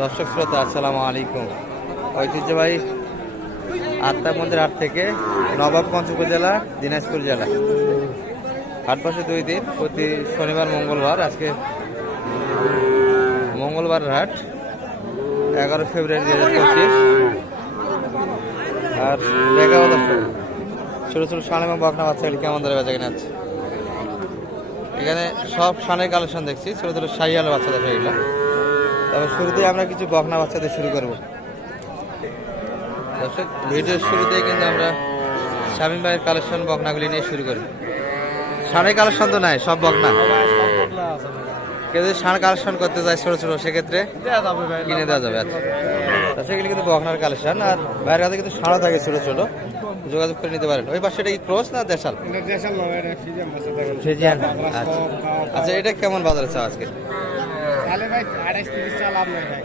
দর্শক শ্রোতা, আসসালামু আলাইকুম। ঐতিহ্যবাহী আত্মা মন্দির হাট থেকে নবাবগঞ্জ উপজেলা, দিনাজপুর জেলা। হাট পাশে দুই দিন, প্রতি শনিবার, মঙ্গলবার। আজকে মঙ্গলবার হাট, এগারো ফেব্রুয়ারি দু হাজার পঁচিশ। আর ছোটো ছোটো সান এবং বাচ্চাগুলি কেমন ধরে বেচা কিনে আছে এখানে সব সানের কালেকশন দেখছি ছোটো ছোটো সাইয়ালের বাচ্চা দেখা এগুলো তবে শুরুতে আমরা কিছু বকনা বাচ্চাদের শুরু করব। দর্শক ভিডিওর শুরুতেই কিন্তু আমরা স্বামী ভাইয়ের কালেকশন বকনাগুলি নিয়ে শুরু করি। সানের কালেকশন তো নাই সব বকনা। কেউ যদি সার কালেকশন করতে যায় ছোটো ছোটো সেক্ষেত্রে কিনে দেওয়া যাবে আচ্ছা। সেগুলি কিন্তু বকনার কালেকশন আর বাইরের কাছে কিন্তু সারা থাকে ছোটো ছোটো। যোগাযোগ করে নিতে পারেন। ওই পাশে এটা কি ক্রস না দেশাল? আচ্ছা। আচ্ছা এটা কেমন বাজারে চাও আজকে?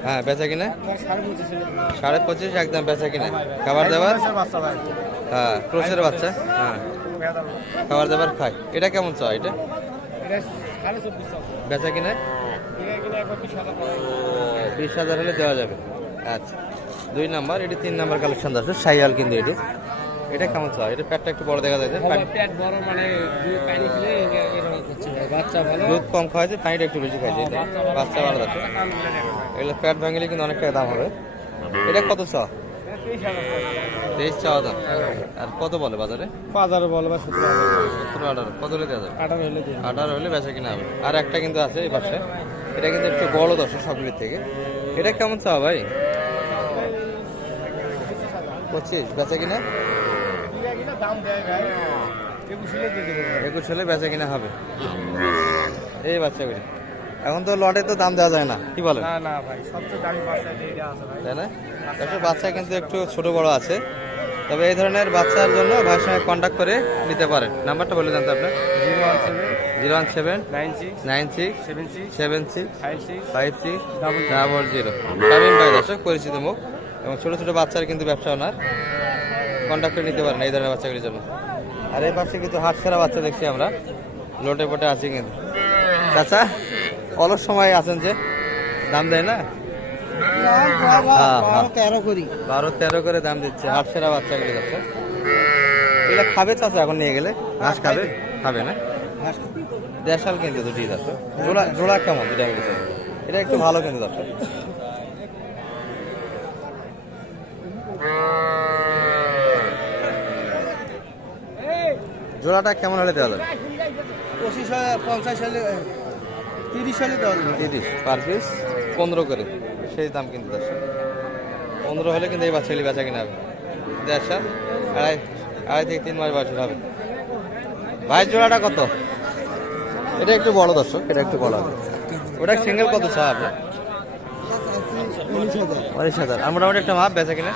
হ্যাঁ বেচা কিনে? সাড়ে পঁচিশ। একদম বেচা কিনে। খাবার দাবার? হ্যাঁ ক্রোসের বাচ্চা। হ্যাঁ। খাবার দাবার খায়। এটা কেমন চাও এটা? বেচা কিনে? বিশ হাজার হলে দেওয়া যাবে। আচ্ছা। দুই নাম্বার এটি তিন নাম্বার কালেকশন আছে সাইয়াল কিন্তু এটি। এটা কেমন চাও এটা প্যাটটা একটু বড় দেখা যাচ্ছে। পানি- বড় মানে পানি খেলে। বাচ্চা ভালো। দুধ কম খাওয়াছে পানিটা একটু বেশি খাইছে। এটা বাচ্চা ভালো। আছে। এগুলো প্যাট ভাঙলে কিন্তু অনেক টাকা দাম হবে। এটা কত তেইশ চাওয়া দাম। আর কত বলে বাজারে? বাজারে বল বা সত্তর সত্তর আঠারো। কত হলে দেওয়া যাবে? আঠারো হলে আঠারো হলে বেচা কিনা হবে। আর একটা কিন্তু আছে এই পাশে। এটা কিন্তু একটু বড় দর্শক সবগুলির থেকে। এটা কেমন চাও ভাই? পঁচিশ বেচা কিনা? দাম একুশ হলে বেচা কিনা হবে। এই বাচ্চাগুলি এখন তো লটে তো দাম দেওয়া যায় না কি বলেন? ভাই তাই না? বাচ্চা কিন্তু একটু ছোট বড় আছে। তবে এই ধরনের বাচ্চার জন্য ভাইয়ের সঙ্গে কন্ট্যাক্ট করে নিতে পারেন। নাম্বারটা বলে দেন তো আপনার। Zero one seven zero one seven nine six nine six seven six seven six five six five six double zero. Tamim ভাই দর্শক পরিচিত মুখ। এবং ছোট ছোট বাচ্চার কিন্তু ব্যবসা ওনার। কন্ট্যাক্ট করে নিতে পারেন এই ধরনের বাচ্চাগুলির জন্য। আর এই পাশে কিন্তু হাট সেরা বাচ্চা দেখছি আমরা। লোটে পোটে আছি কিন্তু। চাচা অলস সময় আছেন যে দাম দেয় না? হ্যাঁ, হ্যাঁ। বারো তেরো করে দাম দিচ্ছে হাট সেরা বাচ্চাগুলি যাচ্ছে এগুলো খাবে চাচা এখন নিয়ে গেলে? ঘাস খাবে? খাবে না? দেশাল কিন্তু দুটি আছে। জোড়া জোড়া কেমন? দুটা এটা একটু ভালো কিন্তু দর্শক। জোড়াটা কেমন হলে দেওয়া যাবে? পঁচিশ পঞ্চাশ হলে তিরিশ হলে দেওয়া যাবে। তিরিশ পার পিস পনেরো করে। সেই দাম কিন্তু দর্শক পনেরো হলে কিন্তু এই বাচ্চাগুলি বেচা কিনা হবে। দেড়শাল আড়াই আড়াই থেকে তিন মাস বয়সের হবে। ভাই জোড়াটা কত? এটা একটু বড় দর্শক এটা একটু বড় হবে। ওটা সিঙ্গেল কত চা আপনার উনিশ হাজার। উনিশ হাজার। আর মোটামুটি একটা মাপ বেচা কিনা?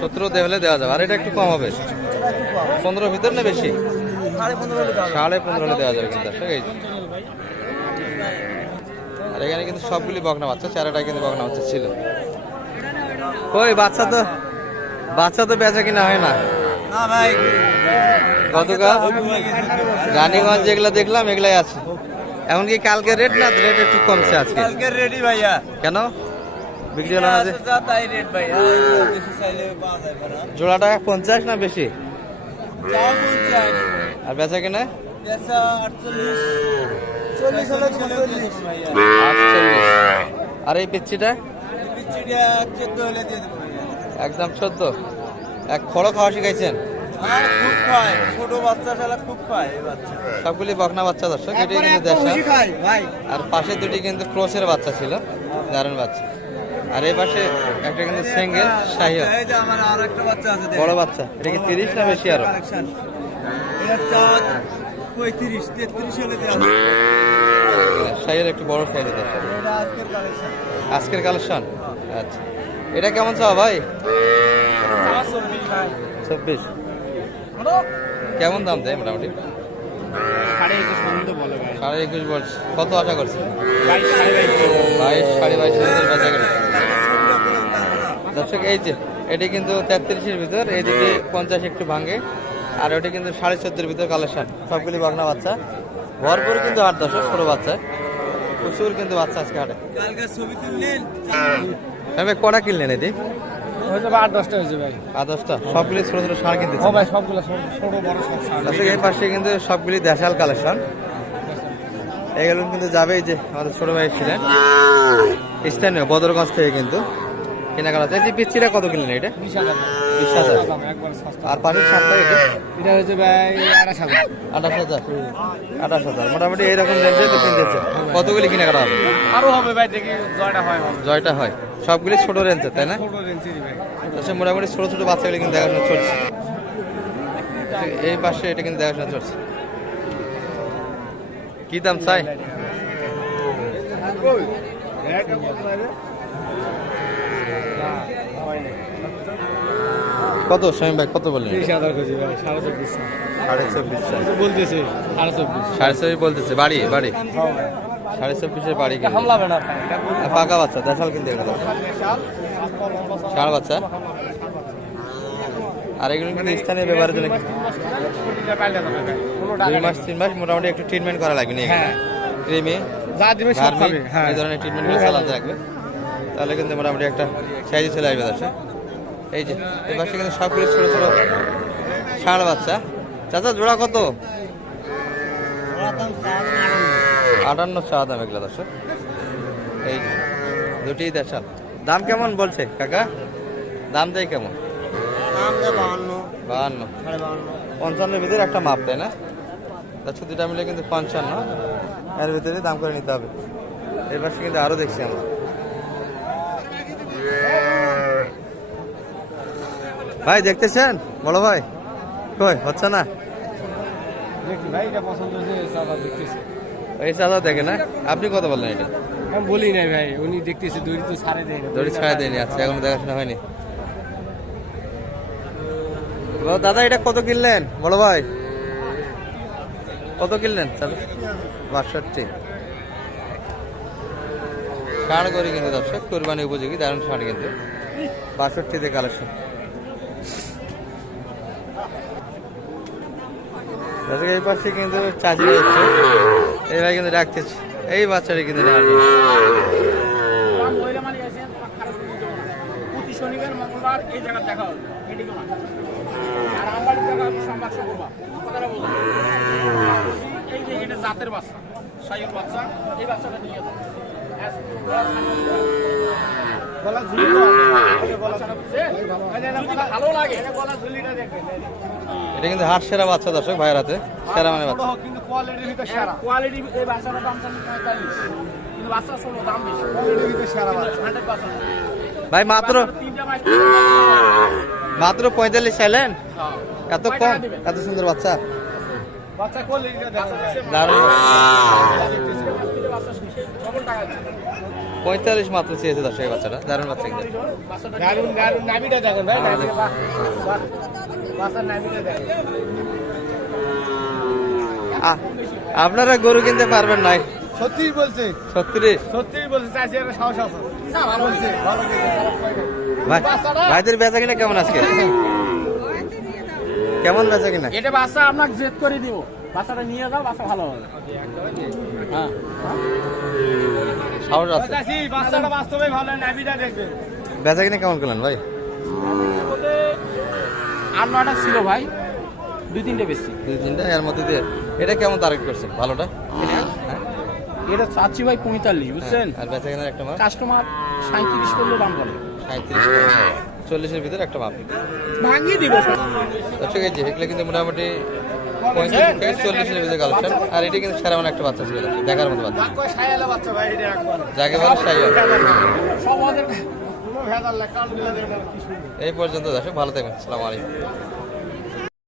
সতেরো দেওয়া হলে দেওয়া যাবে। আর এটা একটু কম হবে। পনেরো ভিতর না বেশি? সাড়ে পনেরো হলে দেওয়া যাবে কিন্তু। আর এখানে কিন্তু সবগুলি বকনা বাচ্চা চারাটা কিন্তু বকনা বাচ্চা ছিল। ওই বাচ্চা তো বাচ্চা তো বেচা কিনা হয় না। গতকাল রানীগঞ্জ যেগুলো দেখলাম এগুলাই আছে। এমনকি কালকে রেট না রেট একটু কমছে আজকে। কালকে রেডি ভাইয়া। কেন? বিক্রি হলো না যে? জোড়াটা পঞ্চাশ না বেশি? আর বেচা কিনা? আর। এই পিচ্ছিটা? একদম চোদ্দ। এক খড়ো খাওয়া শিখাইছেন? আর খুব খায়। ছোট বাচ্চা শালা খুব বাচ্চা। সবগুলি বকনা বাচ্চা দর্শক এটি কিন্তু আর পাশে দুটি কিন্তু ক্রোসের বাচ্চা ছিল দারুণ বাচ্চা। আর এই পাশে একটা কিন্তু সিঙ্গেল শাহি এই যে আমার আর একটা বাচ্চা আছে বড় বাচ্চা এটা কি তিরিশ না বেশি আরও? শাহির একটু বড় সাইজ আজকের কালেকশন আচ্ছা। এটা কেমন চাও ভাই? চব্বিশ কেমন দাম দেয় মোটামুটি? সাড়ে একুশ পর্যন্ত বলে। সাড়ে একুশ বলছে। কত আশা করছে বাইশ সাড়ে বাইশ। হাজার বেচা গেল। দর্শক এই যে এটি কিন্তু তেত্রিশের ভিতর এই দিকে পঞ্চাশ একটু ভাঙে আর ওটি কিন্তু সাড়ে চোদ্দোর ভিতর কালেকশন। সবগুলি বাগনা বাচ্চা। ভরপুর কিন্তু আট দশক ষোলো বাচ্চা। প্রচুর কিন্তু বাচ্চা আজকে হাটে। ছবি আমি কটা কিনলেন হয়েছে আট দশটা হয়েছে ভাই। আর দশটা? সবগুলি ছোট ছোট সার কিনতেছে ও ভাই সবগুলো ছোট- ছোট বড় সব সার এই পাশে কিন্তু সবগুলি দেশাল কালেকশন। এগুলো কিন্তু যাবেই যে আমাদের ছোট ভাই ছিলেন। স্থানীয় বদরগঞ্জ থেকে কিন্তু কেনাকাটা। এই যে পিচ্ছিটা কত কিনলেন এটা? বিশ হাজার। বিশ হাজার। আর এটা? এটা হয়েছে ভাই আঠাশ হাজার। আঠাশ হাজার? আঠাশ হাজার। মোটামুটি এইরকম রেঞ্জে তো কিনতেছে কতগুলি কেনাকাটা হবে? আরও হবে ভাই দেখি জয়টা হয় জয়টা হয়। সবগুলি ছোট রেঞ্জে তাই না? ছোট রেঞ্জেরই ভাই। আচ্ছা মোটামুটি ছোট ছোট বাচ্চাগুলি কিন্তু দেখাশোনা চলছে। এই পাশে এটা কিন্তু দেখাশোনা চলছে। কি দাম চাই? কত স্বামী ভাই কত বললেন? সাড়ে চব্বিশ সাড়ে বলতেছে সাড়ে চব্বিশ। বলতেছে বাড়ি বাড়ি? সাড়ে চব্বিশের বাড়ি পাকা বাচ্চা দেশাল কিন্তু এগুলো ষাঁড় বাচ্চা? আর এগুলো কিন্তু স্থানীয় ব্যবহারের জন্য দুই মাস তিন মাস মোটামুটি একটু ট্রিটমেন্ট করা লাগবে হ্যাঁ। ক্রিমি যা দিবে সব খাবে হ্যাঁ। এই ধরনের ট্রিটমেন্ট চালাতে লাগবে। তাহলে কিন্তু মোটামুটি একটা সাইজে চলে আসবে দর্শক এই যে এই পাশে কিন্তু সবগুলো ছোট ছোট ষাঁড় বাচ্চা। চাচা জোড়া কত? আটান্ন চা দাম এগুলো দর্শক। এই দুটি দেশাল। দাম কেমন বলছে কাকা? দাম দেয় কেমন? বাহান্ন। পঞ্চান্নের ভিতরে একটা মাপ তাই না? আচ্ছা দুটা মিলে কিন্তু পঞ্চান্ন। এর ভিতরে দাম করে নিতে হবে। এর পাশে কিন্তু আরও দেখছি আমরা। ভাই দেখতেছেন? বড় ভাই? কই হচ্ছে না? এই চাঁদা দেখে না? আপনি কত বললেন এটা। বলি নাই ভাই উনি দেখতেছে দড়ি তো ছাড়ে দেয় দড়ি ছাড়া দেয়নি আচ্ছা এখনও দেখাশোনা হয়নি। দাদা এটা কত কিনলেন? বড় ভাই। কত কিনলেন? বাষট্টি। ষাট করে কিন্তু দর্শক কোরবানি উপযোগী দারুণ ষাট কিন্তু। বাষট্টিতে কালেকশন দর্শক এই পাশে কিন্তু চাষি এই ভাই কিন্তু রাখতেছে। এই বাচ্চাটা কিন্তু রাখবে প্রতি শনিবার মঙ্গলবার এই জায়গা দেখা হবে এদিকে না আর আমার দেখা হবে সোমবার শুক্রবার কথাটা বলুন জাতের বাচ্চা সাইয়ের বাচ্চা এই বাচ্চাটা নিয়ে যাও। গলা ঝুলি তো আছে। এই বাচ্চাটা বুঝছে? যদি ভালো লাগে। গলা ঝুলিটা দেখবেন এটা কিন্তু হাট সেরা বাচ্চা দর্শক ভাইয়ের হাতে। সেরা মানে বাচ্চা। কিন্তু কোয়ালিটির ভিতরে সেরা। কোয়ালিটি এই বাচ্চাটার দাম কিন্তু বাচ্চা ষোলো দাম বেশি। কোয়ালিটির ভিতরে সেরা বাচ্চা। ভাই মাত্র মাত্র পঁয়তাল্লিশ চাইলেন? এত কম এত সুন্দর বাচ্চা। পঁয়তাল্লিশ মাত্র চেয়েছে দর্শক এই বাচ্চাটা। দারুণ বাচ্চা কিন্তু। বাচ্চাটা দারুণ দারুণ নাভিটা দেখেন ভাই হ্যাঁ, আপনারা গরু কিনতে পারবেন নাই। সত্যি বলছে। সত্যি সত্যি বলছে চাইছি একটা সাহস আছে না ভালো বলছে ভালো বলছে ভাই ভাইদের বেচা কিনা কেমন আজকে? কেমন বেচা কিনা? এটা বাচ্চা আপনাকে জেদ করে দিব। বাচ্চাটা নিয়ে যাও বাচ্চা ভালো হবে। হ্যাঁ। সাহস আছে। বাচ্চাটা বাস্তবে ভালো নাভিটা দেখবেন বেচা কিনা কেমন করলেন ভাই? আর নয়টা ছিল ভাই দুই তিনটে বেশি দুই তিনটা এর মধ্যে দিয়ে। এটা কেমন টার্গেট করছেন? ভালোটা? হ্যাঁ? এটা চাচ্ছি ভাই পঁয়তাল্লিশ বুঝছেন? আর বেচা কিনার একটা কাস্টমার সাঁত্রিশ করলে দাম বলে। সাঁত্রিশ চল্লিশের ভিতরে একটা মাপ ভাঙিয়ে দিব। দর্শক এই যে এগুলো কিন্তু মোটামুটি পঁয়ত্রিশ থেকে চল্লিশের ভিতরে কালেকশন আর এটা কিন্তু সেরা মানে একটা বাচ্চা ছিল দেখার মতো বাচ্চা। যাকে বলে এই পর্যন্ত দর্শক ভালো থাকবেন। সালামালাইকুম আলাইকুম।